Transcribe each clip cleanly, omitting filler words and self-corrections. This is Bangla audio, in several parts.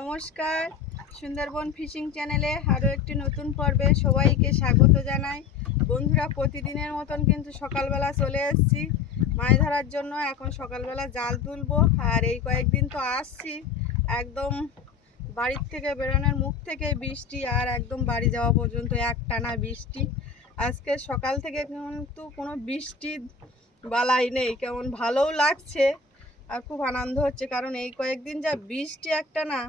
নমস্কার, সুন্দরবন ফিশিং চ্যানেলে আরও একটি নতুন পর্বে সবাইকে স্বাগত জানাই। বন্ধুরা, প্রতিদিনের মতন কিন্তু সকালবেলা চলে এসেছি মাছ ধরার জন্য। এখন সকালবেলা জাল তুলবো। আর এই কয়েকদিন তো আসছি, একদম বাড়ির থেকে বেরোনোর মুখ থেকে বৃষ্টি, আর একদম বাড়ি যাওয়া পর্যন্ত একটানা বৃষ্টি। আজকে সকাল থেকে কিন্তু কোনো বৃষ্টি বালাই নেই, কেমন ভালোও লাগছে আর খুব আনন্দ হচ্ছে। কারণ এই কয়েকদিন যা বৃষ্টি একটা না,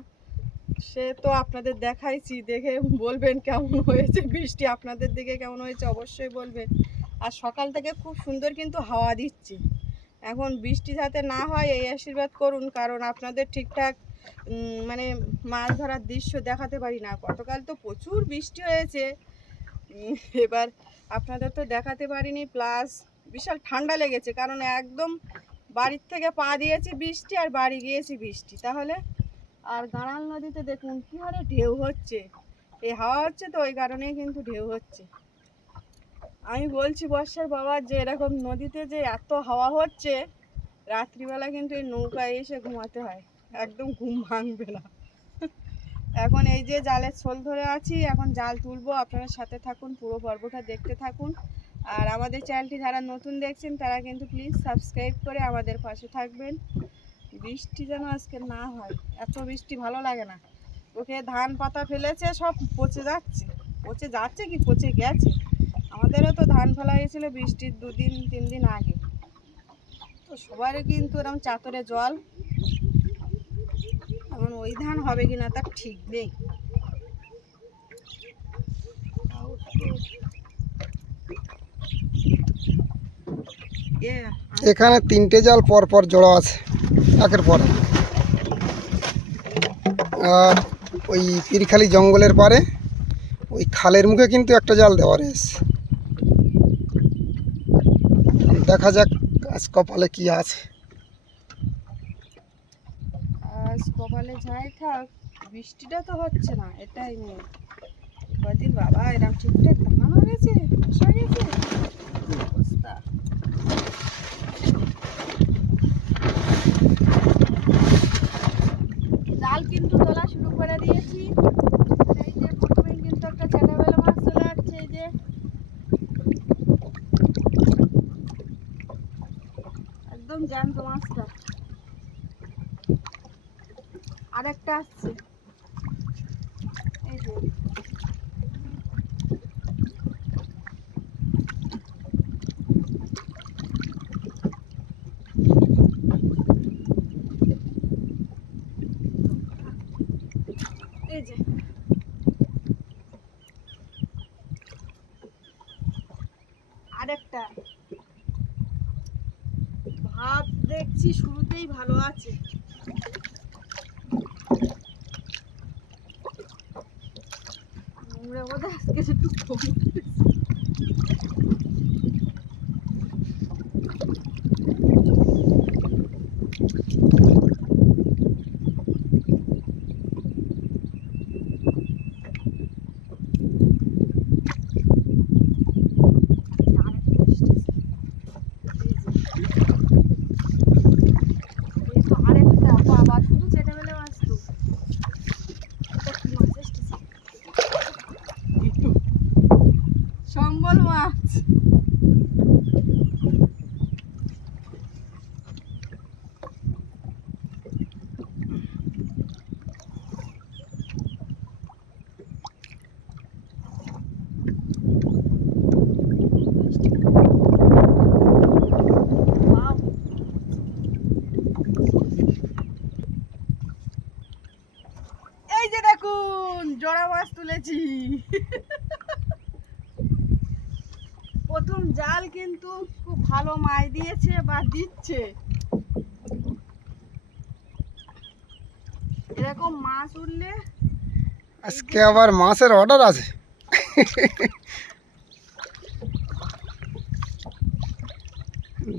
সে তো আপনাদের দেখাইছি, দেখে বলবেন কেমন হয়েছে বৃষ্টি, আপনাদের দিকে কেমন হয়েছে অবশ্যই বলবেন। আর সকাল থেকে খুব সুন্দর কিন্তু হাওয়া দিচ্ছে। এখন বৃষ্টি যাতে না হয় এই আশীর্বাদ করুন, কারণ আপনাদের ঠিকঠাক মানে মাছ ধরার দৃশ্য দেখাতে পারি না। গতকাল তো প্রচুর বৃষ্টি হয়েছে, এবার আপনাদের তো দেখাতে পারিনি। প্লাস বিশাল ঠান্ডা লেগেছে, কারণ একদম বাড়ির থেকে পা দিয়েছি বৃষ্টি আর বাড়ি গিয়েছি বৃষ্টি। তাহলে আর গাড়াল নদীতে দেখুন কী হারে ঢেউ হচ্ছে, এই হাওয়া হচ্ছে তো ওই কারণেই কিন্তু ঢেউ হচ্ছে। আমি বলছি বর্ষার বাবা যে এরকম নদীতে যে এত হাওয়া হচ্ছে, রাত্রিবেলা কিন্তু এই নৌকায় এসে ঘুমাতে হয়, একদম ঘুম ভাঙবে না। এখন এই যে জালের ছোল ধরে আছি, এখন জাল তুলবো। আপনারা সাথে থাকুন, পুরো পর্বটা দেখতে থাকুন। আর আমাদের চ্যানেলটি যারা নতুন দেখছেন তারা কিন্তু প্লিজ সাবস্ক্রাইব করে আমাদের পাশে থাকবেন। বৃষ্টি যেন আজকে না হয়, এত বৃষ্টি ভালো লাগে না। ওকে ধান পাতা ফেলেছে, সব পচে যাচ্ছে, পচে যাচ্ছে কি পচে গেছে। আমাদেরও তো ধান ফেলা হয়েছিল বৃষ্টির 2-3 দিন আগে, তো সবারই কিন্তু এরকম চাতরে জল। এখন ওই ধান হবে কিনা তার ঠিক নেই। এখানে 3টে জাল পর পর জড়ো আছে একের পর। আর ওই পিরখালি জঙ্গলের পারে ওই খালের মুখে কিন্তু একটা জাল দেওয়া রয়েছে। দেখা যাক আজ কপালে কি আছে। আজ কপালে যাই থাক, বৃষ্টিটা তো হচ্ছে না, এটাই নেই। কদিন বাবা এরকম ঠিকঠাক বানানো গেছে, বসা গেছে, কি অবস্থা। জাল কিন্তু তোলা শুরু করে দিয়েছি। এই যে প্রথমে কিন্তু একটা চ্যাটাবেলা মাছ চলে আসছে, এই যে একদম জ্যান্ত মাছটা। আরেকটা আসছে, এই যে এই যে আরেকটা। ভাত দেখছি শুরুতেই ভালো আছে, নোংরা বোধ আজকে একটু কম। সম্বল মাছ। এই যে দেখুন জোড়া মাছ তুলেছি। প্রথম জাল কিন্তু খুব ভালো মাছ দিয়েছে বা দিচ্ছে। এরকম মাছ উঠলে আজকে আবার মাছের অর্ডার আছে।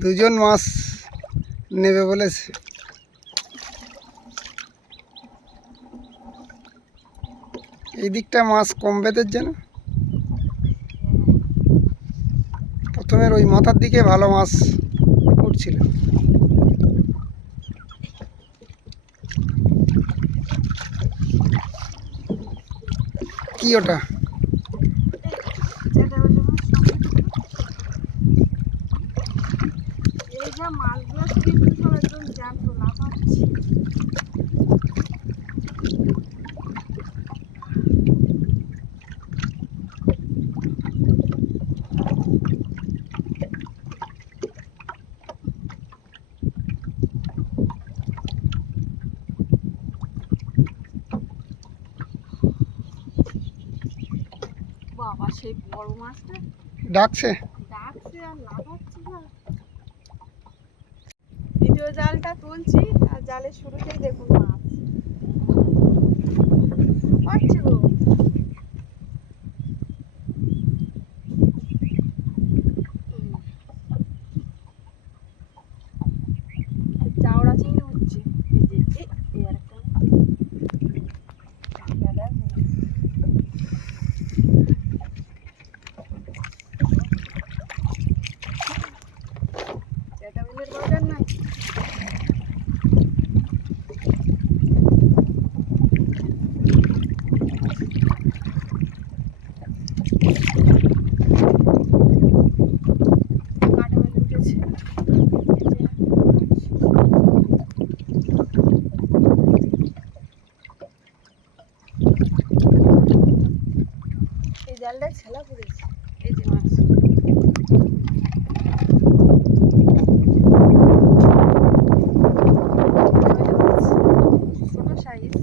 দুজন মাছ নেবে বলেছে। এই দিকটা মাছ কম বেদের যেন, প্রথমের ওই মাথার দিকে ভালো মাছ উঠছিল। কি ওটা? যেটা হলো এই যা মাছগুলো কিন্তু সব একদম জ্যান্ত লাফাচ্ছে। বাবা সেই বড় মাছটা ডাকছে। ডাকছে আর লাফাচ্ছে না। দ্বিতীয় জালটা তুলছি আর জালের শুরুতেই দেখুন মাছ পাচ্ছে গো। চাওড়া চিংড়ি হচ্ছে। এই যে এই আরেকটা এটা মিলের বাজার নাই। কাটা মিলে উঠেছে। এই জালটা ছেলা পড়েছে। এই যে মাছ ছোট সাইজ।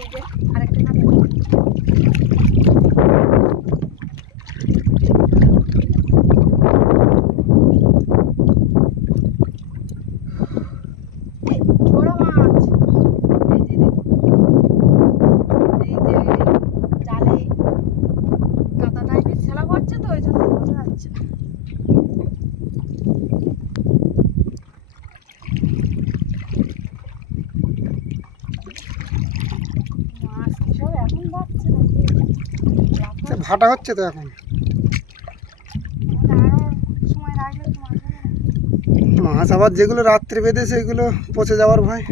এই যে আরেকটা কাটা বড় মাছ। এই যে দেখুন এই যে জালে কাদা টাইপের ছেলা পড়ছে তো ওই জন্য বোঝা যাচ্ছে না। মাছ কি সব এখন বাড়ছে নাকি? ভাটা হচ্ছে তো এখন। আরো সময় রাখলে তো মাছ হবে না। মাছ আবার যেগুলো রাত্রে বেঁধেছে সেগুলো পচে যাওয়ার ভয়।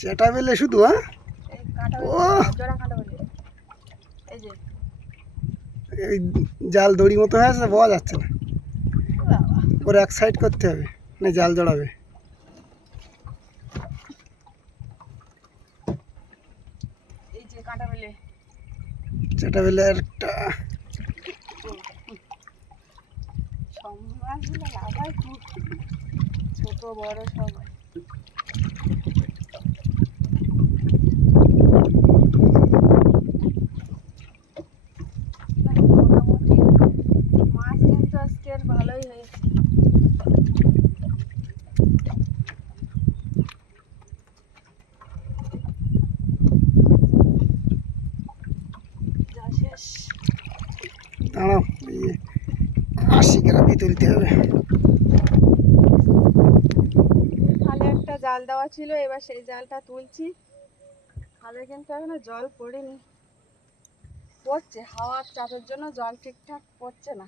চেটা বেলে শুধু, হ্যাঁ এই কাঁটা ও জোড়া কাঁটা বলে এই যে এই জাল দড়ি মতো হয়ে আছে, বোঝা যাচ্ছে না। বাবা ওর এক সাইড করতে হবে, না জাল জড়াবে। এই যে কাঁটা বলে চেটা বেলে একটা সব মাছগুলো লাফায় খুব, ছোট বড় সবাই। মোটামুটি মাছ কিন্তু আজকের ভালোই হয়েছে। যা শেষ। দাঁড়াও, এই 80 গ্রামই তুলতে হবে। খালে একটা জাল দেওয়া ছিল, এবার সেই জালটা তুলছি। খালে কিন্তু এখনো জল পড়েনি, পড়ছে হাওয়ার চাপের জন্য জল ঠিকঠাক পড়ছে না।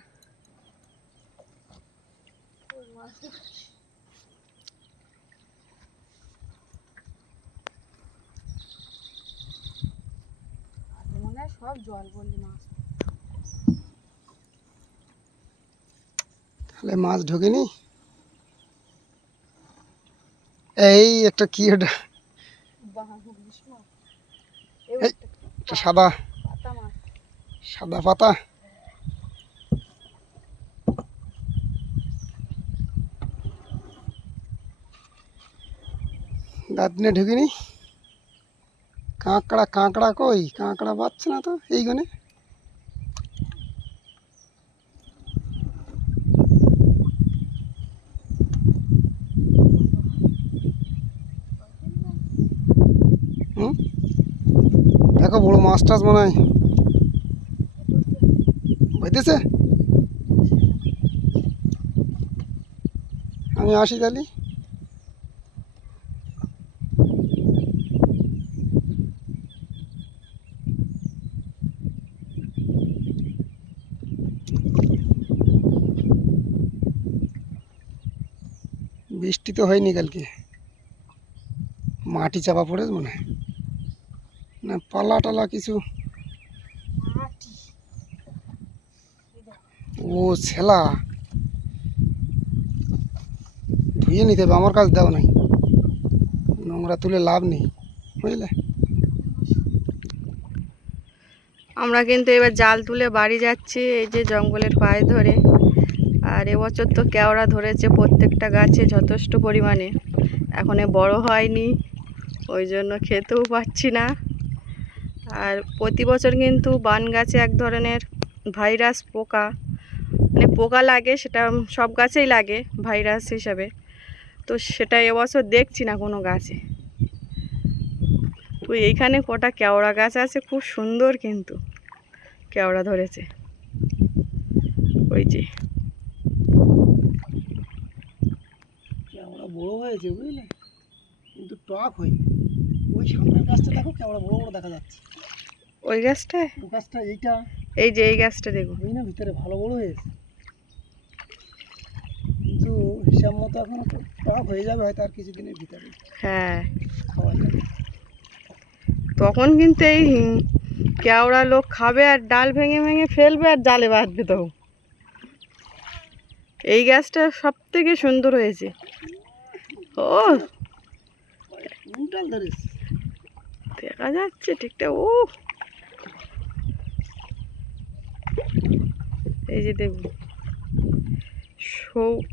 মনে হয় সব জল বললি মাছ। তাহলে মাছ ঢোকেনি। এই একটা কি ওটা, এই একটা সাদা পাতা মাছ। সাদা পাতা। দাঁতনে ঢুকিনি। কাঁকড়া কাঁকড়া কই? কাঁকড়া পাচ্ছে না তো এইখানে। হুম, দেখো বড় মাছ টাছ মনে হয় হইতেছে। আমি আসি তাহলে। বৃষ্টি তো হয়নি কালকে, মাটি চাপা পড়েছে মনে হয়, না পালা টালা কিছু। ও ছেলা ধুয়ে নিতে হবে, আমার কাছে দাও নাই, নোংরা তুলে লাভ নেই বুঝলে। আমরা কিন্তু এবার জাল তুলে বাড়ি যাচ্ছি, এই যে জঙ্গলের পায়ে ধরে। আর এবছর তো কেওড়া ধরেছে প্রত্যেকটা গাছে যথেষ্ট পরিমাণে, এখনো বড় হয়নি, ওই জন্য খেতেও পাচ্ছি না। আর প্রতি বছর কিন্তু বান গাছে এক ধরনের ভাইরাস পোকা, মানে পোকা লাগে, সেটা সব গাছেই লাগে ভাইরাস হিসাবে, তো সেটা এবছর দেখছি না কোনো গাছে। তো এইখানে কটা কেওড়া গাছ আছে, খুব সুন্দর কিন্তু কেওড়া ধরেছে, ওই যে কেওড়া বড় হয়েছে বুঝলে, কিন্তু টক হয়নি। ওই সামনের গাছটা দেখো কেওড়া বড় বড় দেখা যাচ্ছে। ওই গাছটায়, ওই গাছটা এইটা, এই যে এই গাছটা দেখুন, এই না ভিতরে ভালো বড় হয়েছে, কিন্তু হিসাব মতো এখন টক হয়ে যাবে হয়তো আর কিছুদিনের ভিতরে হ্যাঁ। খাওয়া যাবে। তখন কিন্তু এই কেওড়া লোক খাবে আর ডাল ভেঙে ভেঙে ফেলবে আর জালে বাঁধবে। তখন এই গাছটা সব থেকে সুন্দর হয়েছে। ও ডাল ধরেছে দেখা যাচ্ছে ঠিকঠাক। ও এই যে দেখুন,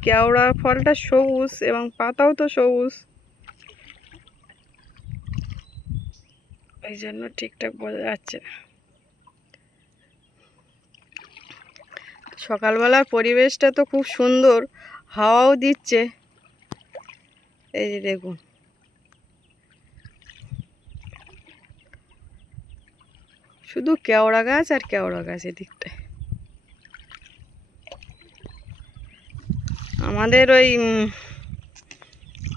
কেওড়া ফলটা সবুজ এবং পাতাও তো সবুজ, এই জন্য ঠিকঠাক বোঝা যাচ্ছে না। সকালবেলার পরিবেশটা তো খুব সুন্দর, হাওয়াও দিচ্ছে, এই যে দেখুন। শুধু কেওড়া গাছ আর কেওড়া গাছ এদিকটায়। আমাদের ওই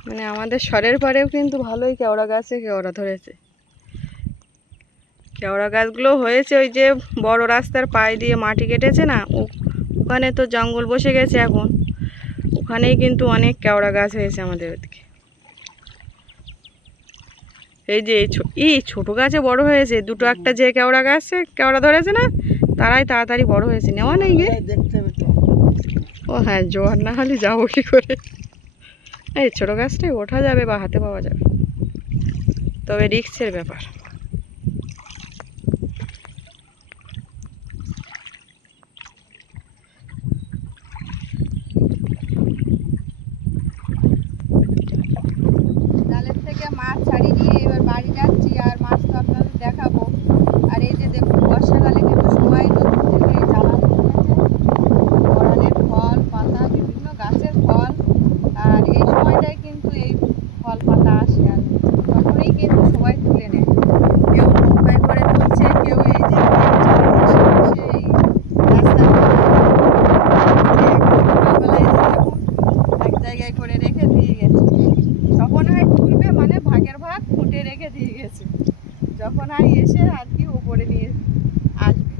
মানে আমাদের শহরের পরেও কিন্তু ভালোই কেওড়া গাছে কেওড়া ধরেছে। কেওড়া গাছগুলো হয়েছে ওই যে বড় রাস্তার পায়ে দিয়ে মাটি কেটেছে না, ওখানে তো জঙ্গল বসে গেছে এখন, ওখানেই কিন্তু অনেক কেওড়া গাছ হয়েছে আমাদের ওদিকে। এই যে এই ছোটো গাছে বড় হয়েছে দুটো, একটা যে কেওড়া গাছে কেওড়া ধরেছে না, তারাই তাড়াতাড়ি বড় হয়েছে, নেওয়া নেই গে। দেখতে হবে তো। ও হ্যাঁ, জোয়ার না হলে যাবো কি করে। এই ছোটো গাছটাই ওঠা যাবে বা হাতে পাওয়া যাবে, তবে রিস্কের ব্যাপার। জালের থেকে মাছ ছাড়িয়ে নিয়ে এবার বাড়ি যাচ্ছি, আর মাছ তো আপনাদের দেখাবো। আর এই যে দেখুন, বর্ষাকালে কিন্তু সবাই নতুন থেকে জ্বালান বড়ালের ফল পাতা, বিভিন্ন গাছের ফল, আর এই সময়টাই কিন্তু এই ফল পাতা আসে, আর তখনই কিন্তু সবাই তুলে নেয়। কেউ নৌকায় করে তুলছে, কেউ এই যে চালা বসে বসে এই রাস্তার সকালবেলায় এক জায়গায় করে রেখে দিয়ে গেছে। যখন হয় তুলবে মানে ভাগের ভাগ ফুটে রেখে দিয়ে গেছে, যখন হয় এসে আর কি উপরে নিয়ে আসবে।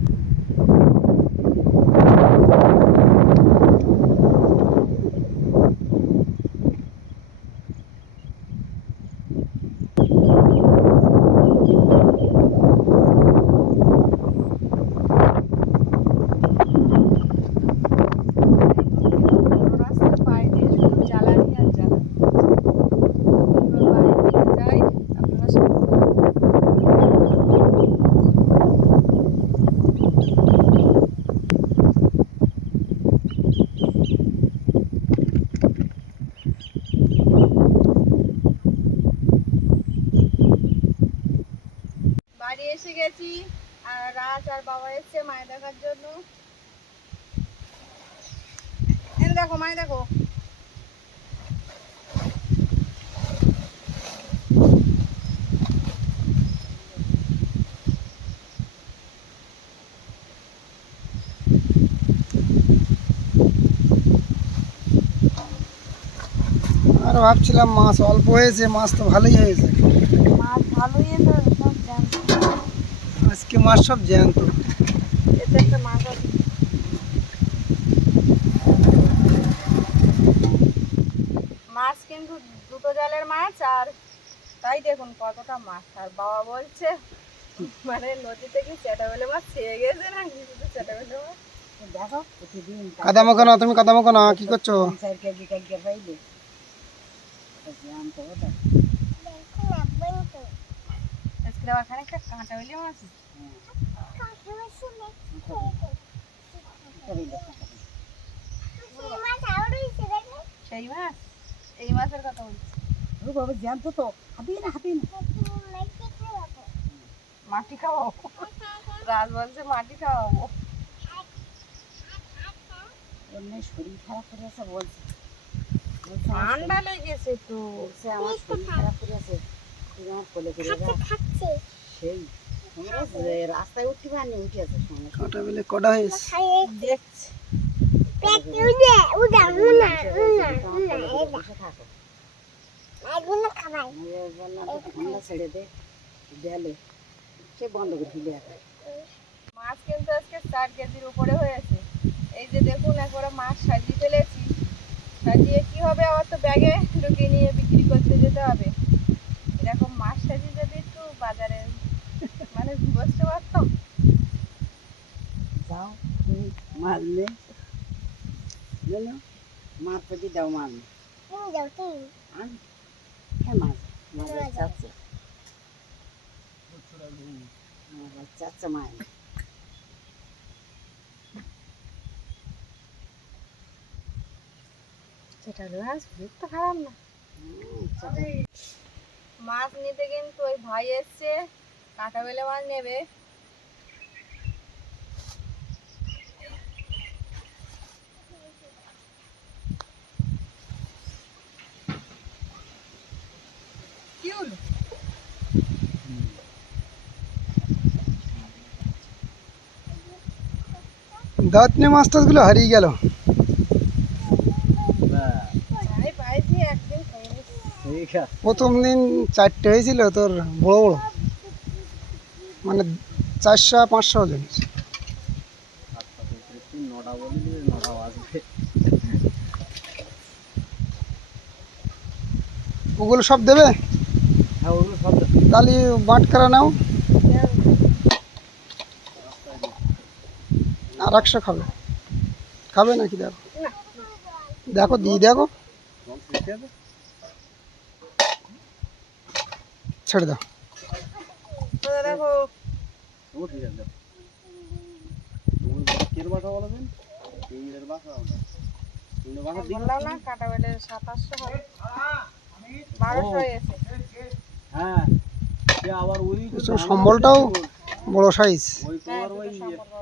রাস্তার পায়ে দিয়ে শুধু জ্বালানি আর জ্বালানি। বাড়ির দিকে যাই, আপনারা সাথে বাড়ি এসে গেছি, আর রাজ আর বাবা এসছে মায়ে দেখার জন্য। এই দেখো মায়ে দেখো, আর ভাবছিলাম মাছ অল্প হয়েছে, মাছ তো ভালোই হয়েছে। মাছ ভালোই এসে সব জ্যান্ত। আজকে মাছ সব জ্যান্ত। এতে একটা মাছ আছে, মাছ কিন্তু দুটো জালের মাছ, আর তাই দেখুন কতটা মাছ। আর বাবা বলছে মানে নদীতে কি চেটাবেলে মাছ ছেয়ে গেছে না কি, শুধু চেটাবেলে মাছ। দেখো প্রতিদিন কাদা মাখো না, তুমি কাদা মাখো না, কি করছো? 4 কেজি কালকে পাইলে আনতে হবে। আজকে আবার খানিকটা কাঁটা বেলে মাছ। সেই মাছ, এই মাছের কথা বলছি। ও বাবা জানতো তো, হাবি না মাটি খাওয়াবো, রাজ বলছে মাটি খাওয়াবো। এমনি শরীর খারাপ করে আছে বলছে। ঠান্ডা লেগেছে তো। বলছে আমার শরীর খারাপ করে আছে, তুই আমার কোলে করে যা। সেই আমরা যে রাস্তায় উঠতে পারিনি, উঠে আছে সমস্যা। কাঁটা বেলে কটা হয়েছে? দেখছি বসে থাকো, ঠান্ডা ছেড়ে দে, দেয়ালে সে বন্ধ করে দিলে এখন। মাছ কিন্তু আজকে 4 কেজির উপরে হয়েছে। এই যে দেখুন একবারে মাছ সাজিয়ে ফেলেছি। সাজিয়ে কি হবে, আবার তো ব্যাগে ঢুকিয়ে নিয়ে বিক্রি করতে যেতে হবে। এরকম মাছ সাজিয়ে যদি একটু বাজারে মানে বসতে পারতাম। যাও তুমি মাছ নে, মাছ প্রতি দাও মাছ নে। হ্যাঁ মাছ মাছ চাচ্ছে, চাচ্ছে মাছ নে। সেটা মাছ তো খারাপ না। মাছ নিতে কিন্তু ওই ভাই এসছে, কাঁটা বেলে মাছ নেবে। কি হলো? দাঁতনে মাছ টাছগুলো হারিয়ে গেল। ভাই পাইছি একদিন খেয়ে নিচ্ছি। প্রথম দিন 4টে হয়েছিল তোর, বড় বড়, মানে 400-500 ওজন। ওগুলো সব দেবে? তাহলে বাটখারা নাও, আর 100 খাবে। খাবে নাকি দেখো, দেখো দিয়ে দেখো, ছেড়ে দাও। তো দেখো বললাম না কাঁটা বেলে 2700 হবে, 1200 হয়েছে। সম্বলটাও বড় সাইজ। হ্যাঁ, দুটো সম্পর্ক